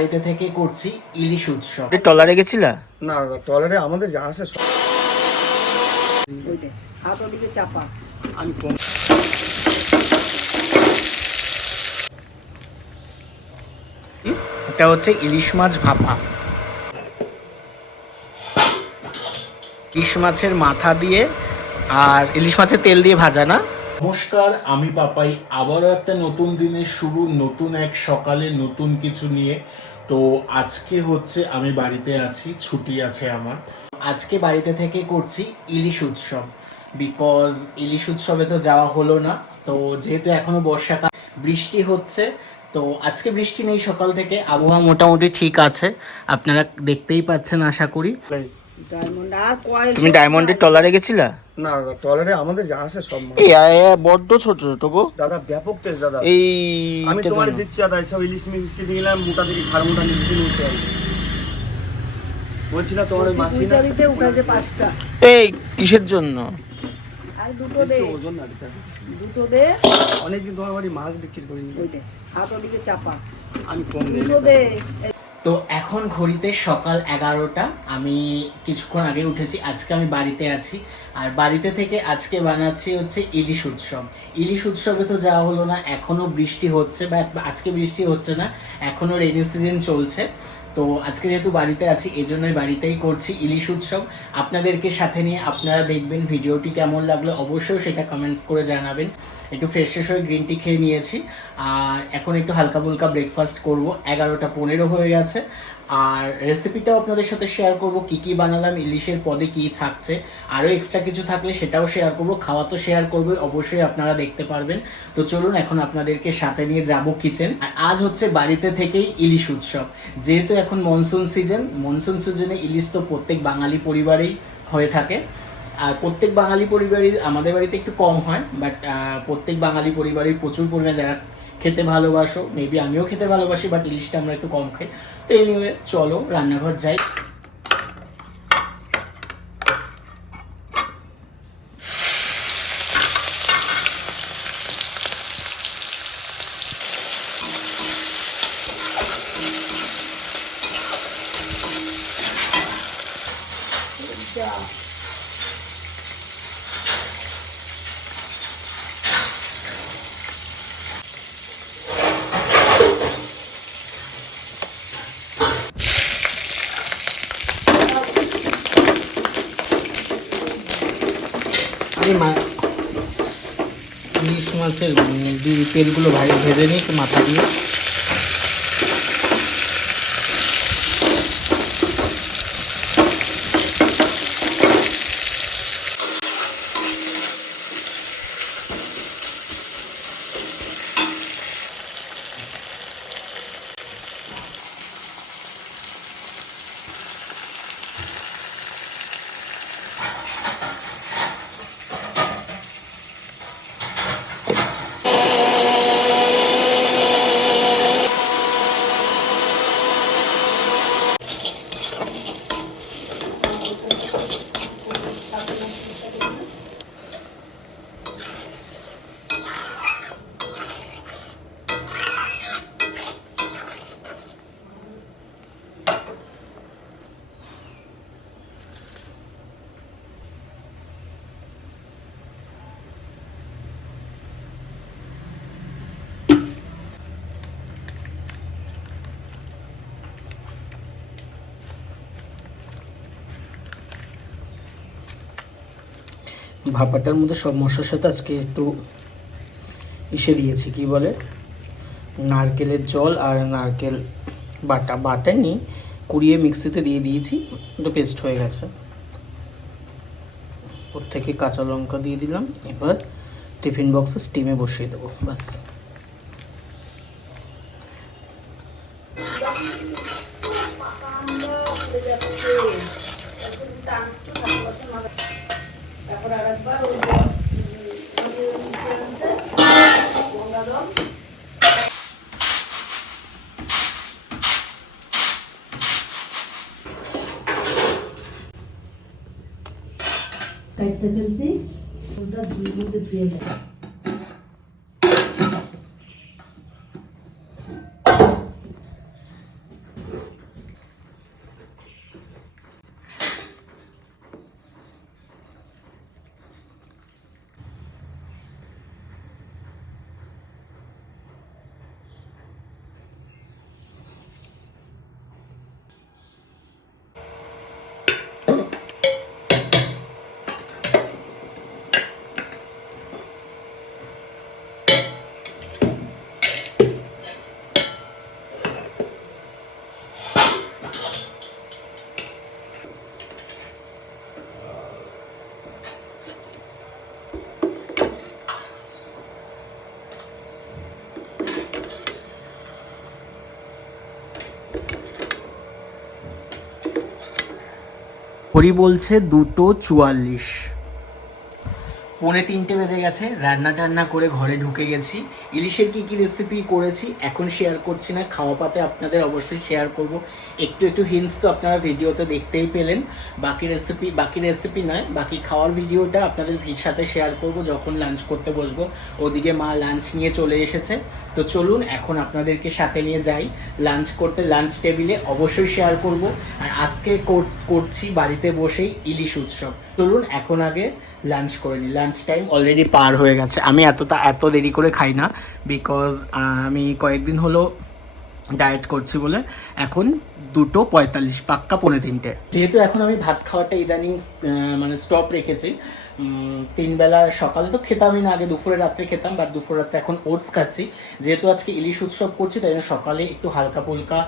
বাড়িতে থেকে করছি ইলিশ উৎসব। ট্রলারে গেছিলা? না ট্রলারে আমাদের যা আছে সব চাপা। আমি কম। এটা হচ্ছে ইলিশ মাছ ভাপা। ইলিশ মাছের মাথা দিয়ে আর ইলিশ মাছের তেল দিয়ে ভাজা না। নমস্কার, আমি পাপাই। আবারও একটা নতুন দিনের শুরু, নতুন এক সকালে নতুন কিছু নিয়ে। তো আজকে হচ্ছে আমি বাড়িতে আছি, ছুটি আছে আমার। আজকে বাড়িতে থেকে করছি ইলিশ উৎসব, বিকজ ইলিশ উৎসবে তো যাওয়া হলো না। তো যেহেতু এখনো বর্ষাকাল, বৃষ্টি হচ্ছে, তো আজকে বৃষ্টি নেই সকাল থেকে, আবহাওয়া মোটামুটি ঠিক আছে, আপনারা দেখতেই পাচ্ছেন আশা করি। ডায়মন্ড আর কয়েল। তুমি ডায়মন্ডের ট্রলারে গেছিলা? না ট্রলারে আমাদের যা আছে সব মাছ। বড্ড ছোট ছোট গো দাদা, ব্যাপক টেস্ট দাদা। এই আমি তোমার দিচ্ছি দাদা, সব ইলিশ মিল কিনে নিলাম, মোটা থেকে খার মোটা নিতে নিতে হবে। বলছি না তোমার মাসি না দিতে উঠাইছে 5টা। এই কিসের জন্য? আর দুটো দে, ওজন না দিতে দুটো দে। অনেকদিন তোমার বাড়ি মাছ বিক্রি করি ওই দে, হাত ওদিকে চাপা। আমি কম দুটো দে। তো এখন ঘড়িতে সকাল 11টা, আমি কিছুক্ষণ আগে উঠেছি। আজকে আমি বাড়িতে আছি, আর বাড়িতে থেকে আজকে বানাচ্ছি হচ্ছে ইলিশ উৎসব। ইলিশ উৎসবে তো যাওয়া হলো না, এখনও বৃষ্টি হচ্ছে, বা আজকে বৃষ্টি হচ্ছে না, এখনও রেইনি সিজন চলছে। তো আজকে যেহেতু বাড়িতে আছি, এজন্যই বাড়িতেই করছি ইলিশ উৎসব। আপনাদেরকে সাথে নিয়ে আপনারা দেখবেন ভিডিওটি কেমন লাগলো, অবশ্যই সেটা কমেন্টস করে জানাবেন। একটু ফ্রেশ হয়ে গ্রিন টি খেয়ে নিয়েছি, আর এখন একটু হালকা ফুলকা ব্রেকফাস্ট করব। 11:15 হয়ে গেছে। আর রেসিপিটাও আপনাদের সাথে শেয়ার করব, কি কি বানালাম, ইলিশের পদে কি থাকছে, আরও এক্সট্রা কিছু থাকলে সেটাও শেয়ার করব। খাওয়া তো শেয়ার করবো, অবশ্যই আপনারা দেখতে পারবেন। তো চলুন এখন আপনাদেরকে সাথে নিয়ে যাব কিচেন। আর আজ হচ্ছে বাড়িতে থেকেই ইলিশ উৎসব, যেহেতু এখন মনসুন সিজনে ইলিশ তো প্রত্যেক বাঙালি পরিবারেই হয়ে থাকে। আর প্রত্যেক বাঙালি পরিবারই, আমাদের বাড়িতে একটু কম হয়, বাট প্রত্যেক বাঙালি পরিবারেই প্রচুর পরিমাণে যারা খেতে ভালোবাসো, মেবি আমিও খেতে ভালোবাসি, বাট ইলিশটা আমরা একটু কম খাই। তো এনিওয়ে চলো রান্নাঘর যাই। ইলিশ মাছের তেলগুলো ভেজে নিই একটু মাথা দিয়ে। ভাপাটার মধ্যে সব মশলার সাথে আজকে একটু ইসে দিয়েছি, কি বলে, নারকেলের জল আর নারকেল বাটা নিয়ে কুড়িয়ে মিক্সিতে দিয়ে দিয়েছি, একটু পেস্ট হয়ে গেছে। ওর থেকে কাঁচা লঙ্কা দিয়ে দিলাম। এবার টিফিন বক্সে স্টিমে বসিয়ে দেবো, বাস। কাটতে ফেলছি, ওটা ধুয়ে দেয়। হরি বলছে 2:44। 2:45 বেজে গেছে, রান্না টান্না করে ঘরে ঢুকে গেছি। ইলিশের কি কি রেসিপি করেছি এখন শেয়ার করছি না, খাওয়া পাতে আপনাদের অবশ্যই শেয়ার করব। একটু একটু হিন্টস তো আপনারা ভিডিওতে দেখতেই পেলেন। বাকি রেসিপি নয়, বাকি খাওয়ার ভিডিওটা আপনাদের সাথে শেয়ার করব যখন লাঞ্চ করতে বসবো। ওদিকে মা লাঞ্চ নিয়ে চলে এসেছে, তো চলুন এখন আপনাদেরকে সাথে নিয়ে যাই লাঞ্চ করতে। লাঞ্চ টেবিলে অবশ্যই শেয়ার করব। আর আজকে করছি বাড়িতে বসেই ইলিশ উৎসব। চলুন এখন আগে লাঞ্চ করে নিই। লাঞ্চ টাইম অলরেডি পার হয়ে গেছে। আমি এত দেরি করে খাই না, বিকজ আমি কয়েকদিন হলো ডায়েট করছি বলে। এখন 2:45, পাক্কা 2:45। যেহেতু এখন আমি ভাত খাওয়াটা ইদানিং মানে স্টপ রেখেছি, 3 বেলা, সকালে তো খেতামই না, আগে দুপুরে রাত্রে খেতাম, বাট দুপুর রাত্রে এখন ওটস খাচ্ছি। যেহেতু আজকে ইলিশ উৎসব করছি তাই জন্য সকালে একটু হালকা ফুলকা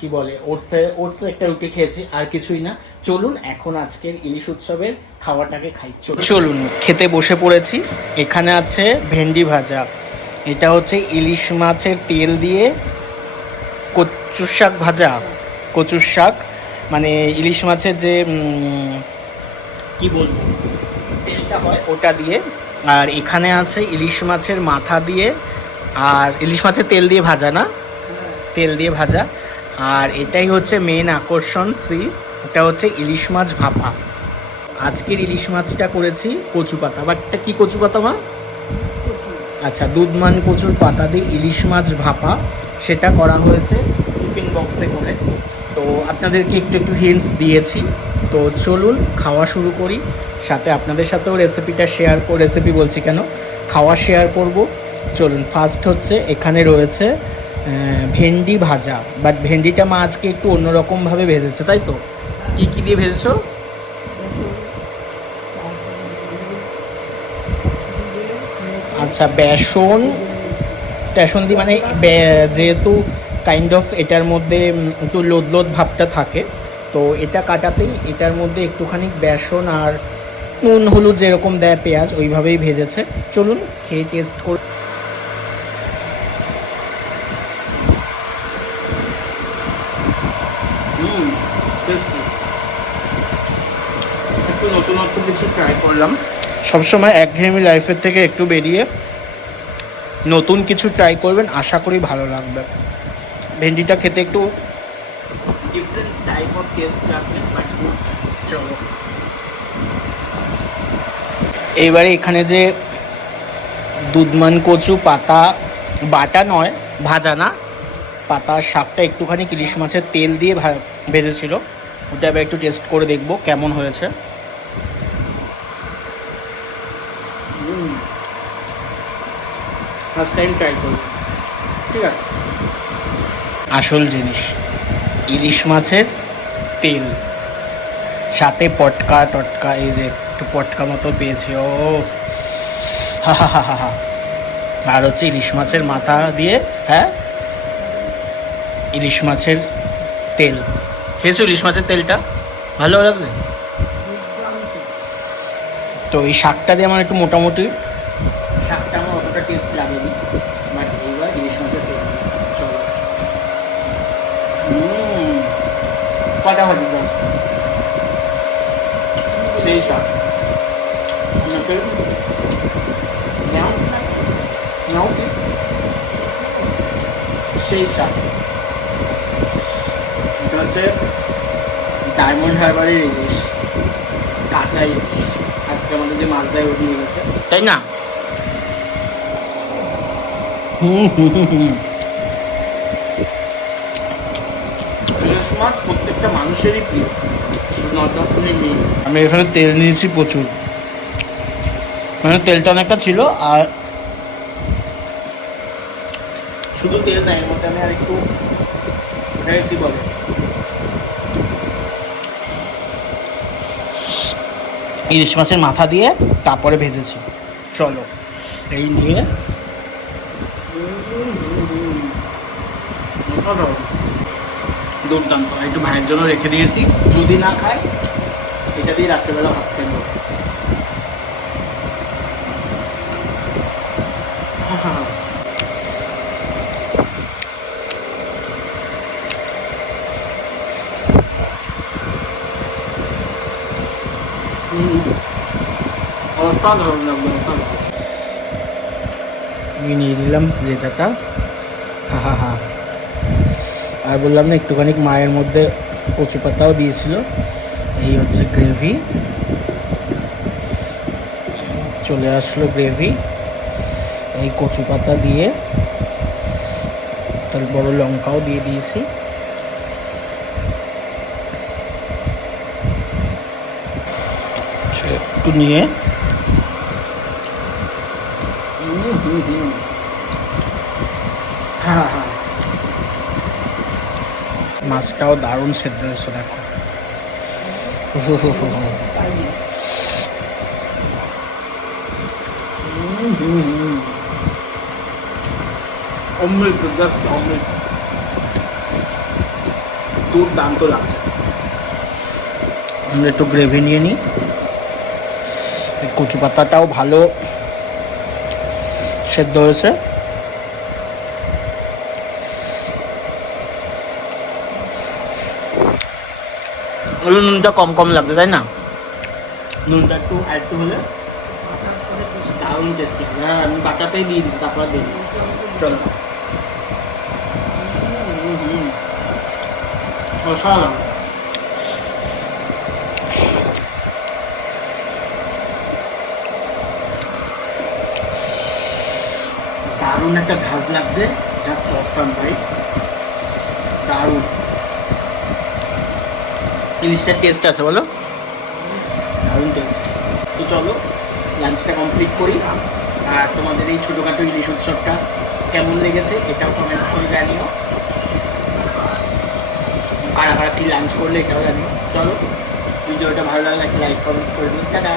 কি বলে ওটসে একটা রুটি খেয়েছি, আর কিছুই না। চলুন এখন আজকের ইলিশ উৎসবের খাওয়াটাকে খাই। চলুন খেতে বসে পড়েছি। এখানে আছে ভেন্ডি ভাজা, এটা হচ্ছে ইলিশ মাছের তেল দিয়ে কচুর শাক ভাজা, কচুর শাক মানে ইলিশ মাছের যে কি বলবো তেলটা হয় ওটা দিয়ে। আর এখানে আছে ইলিশ মাছের মাথা দিয়ে, আর ইলিশ মাছের তেল দিয়ে ভাজা না, তেল দিয়ে ভাজা। আর এটাই হচ্ছে মেন আকর্ষণ, এটা হচ্ছে ইলিশ মাছ ভাপা। আজকের ইলিশ মাছটা করেছি কচু পাতা, বাট এটা কি কচু পাতা মা? আচ্ছা, দুধমান কচুর পাতা দিয়ে ইলিশ মাছ ভাপা, সেটা করা হয়েছে টিফিন বক্সে করে। তো আপনাদেরকে একটু একটু হিন্টস দিয়েছি। তো চলুন খাওয়া শুরু করি, সাথে আপনাদের সাথেও রেসিপি বলছি কেন, খাওয়া শেয়ার করব। চলুন, ফার্স্ট হচ্ছে এখানে রয়েছে ভেন্ডি ভাজা, বাট ভেন্ডিটা মা আজকে একটু অন্যরকমভাবে ভেজেছে, তাই তো? কী কী দিয়ে ভেজেছো? আচ্ছা, বেসন দিয়ে মানে যেহেতু কাইন্ড অফ এটার মধ্যে একটু লোদ ভাবটা থাকে, তো এটা কাটাতেই এটার মধ্যে একটুখানি বেসন আর নুন হলুদ যেরকম দেয় পেঁয়াজ, ওইভাবেই ভেজেছে। চলুন খেয়ে টেস্ট করে। একটু নতুনত্ব কিছু ট্রাই করলাম। সবসময় একঘেয়েমি লাইফের থেকে একটু বেরিয়ে নতুন কিছু ট্রাই করবেন, আশা করি ভালো লাগবে। ভেন্ডিটা খেতে একটু ডিফারেন্ট টাইপ অফ টেস্ট লাগছে, বাট গুড। চলো এইবারে এখানে যে দুধমান কচু পাতা, বাটা নয়, ভাজা না, পাতা শাকটা একটুখানি ইলিশ মাছের তেল দিয়ে ভেজেছিল, ওটা এবার একটু টেস্ট করে দেখবো কেমন হয়েছে। ফার্স্ট টাইম ট্রাই করব, ঠিক আছে। আসল জিনিস ইলিশ মাছের তেল, সাথে পটকা টটকা, এই যে একটু পটকা মতো পেয়েছি, ও হা হা হা হা। আর হচ্ছে ইলিশ মাছের মাথা দিয়ে, হ্যাঁ, ইলিশ মাছের তেল খেয়েছো? ইলিশ মাছের তেলটা ভালো লাগছে। তো এই শাকটা দিয়ে আমার একটু মোটামুটি, শাকটা আমার অতটা টেস্ট লাগেনি, বাট এইবার ইলিশ মাছের তেল। চলো, ফাটাফাটি জাস্ট সেই শাক। সেই শাক, এটা হচ্ছে ডায়মন্ড হারবারের ইলিশ, কাঁচা ইলিশ। আজকে আমাদের যে মাছ দেয় ও দিয়ে গেছে, তাই না? ইলিশ মাছ প্রত্যেকটা মানুষেরই প্রিয়, শুধু আমি এখানে তেল নিয়েছি প্রচুর, মানে তেলটা অনেকটা ছিল। আর শুধু তেল না, এর মধ্যে আমি আর একটু, ওটাকে কি বলে, ইলিশ মাছের মাথা দিয়ে তারপরে ভেজেছি। চলো এই নিয়ে দুর্দান্ত। একটু ভাইয়ের জন্য রেখে দিয়েছি, যদি না খায় এটা দিয়ে রাত্রেবেলা ভাত খেয়ে নেব। অসাধারণ লাগবে, অসাধারণ। নিয়ে দিলাম লেচাটা, হা হা হা। আর বললাম না একটুখানি মায়ের মধ্যে কচু পাতাও দিয়েছিল। এই হচ্ছে গ্রেভি, চলে আসলো গ্রেভি। এই কচু পাতা দিয়ে তার বড় লঙ্কাও দিয়ে দিয়েছি। একটু নিয়ে হ্যাঁ হ্যাঁ, মাছটাও দারুণ সেদ্ধ হয়েছে দেখো। অমৃত, জাস্ট অমৃত, দুর্দান্ত লাগছে। আমরা একটু গ্রেভি নিয়ে নিই। এই কচু পাতাটাও ভালো সেদ্ধ হয়েছে। নুনটা কম কম লাগছে তাই না? নুনটা একটু একটু হলে দারুণ টেস্ট লাগবে। হ্যাঁ, আমি বাটাতেই দিয়ে দিচ্ছি, তারপর দিই। চলো, অসাধারণ। দারুণ একটা ঝাঁজ লাগছে, জাস্ট অসাম ভাই, দারুণ। ইলিশটার টেস্ট আছে বলো, দারুণ টেস্ট। তো চলো লাঞ্চটা কমপ্লিট করি। আর তোমাদের এই ছোটোখাটো ইলিশ উৎসবটা কেমন লেগেছে এটাও কমেন্টস করে জানিও। কারা কারা কী লাঞ্চ করলে এটাও জানিও। চলো, ভিডিওটা ভালো লাগলে একটা লাইক কমেন্টস করে দিও। টাটা।